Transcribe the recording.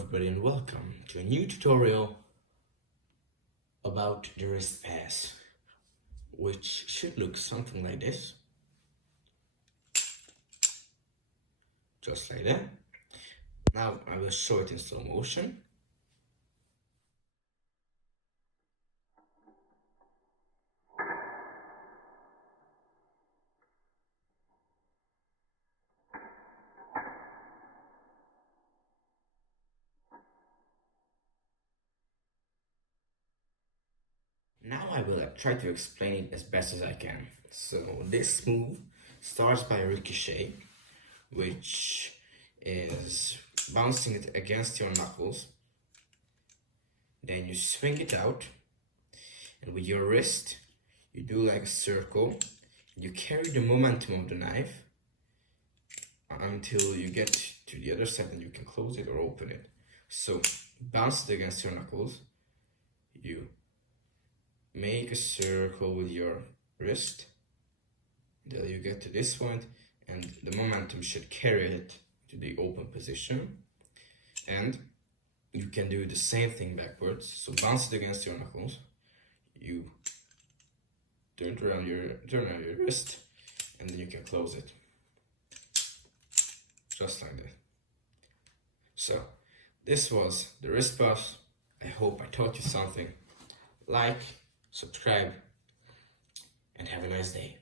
everybody and welcome to a new tutorial about the wrist pass, which should look something like this. Just like that. Now I will show it in slow motion. Now I will try to explain it as best as I can. So this move starts by a ricochet, which is bouncing it against your knuckles. Then you swing it out, and with your wrist, you do like a circle. You carry the momentum of the knife until you get to the other side and you can close it or open it. So bounce it against your knuckles. You make a circle with your wrist until you get to this point, and the momentum should carry it to the open position. And you can do the same thing backwards. So bounce it against your knuckles. You turn around your wrist, and then you can close it. Just like that. So this was the wrist pass. I hope I taught you something. Like, subscribe, and have a nice day.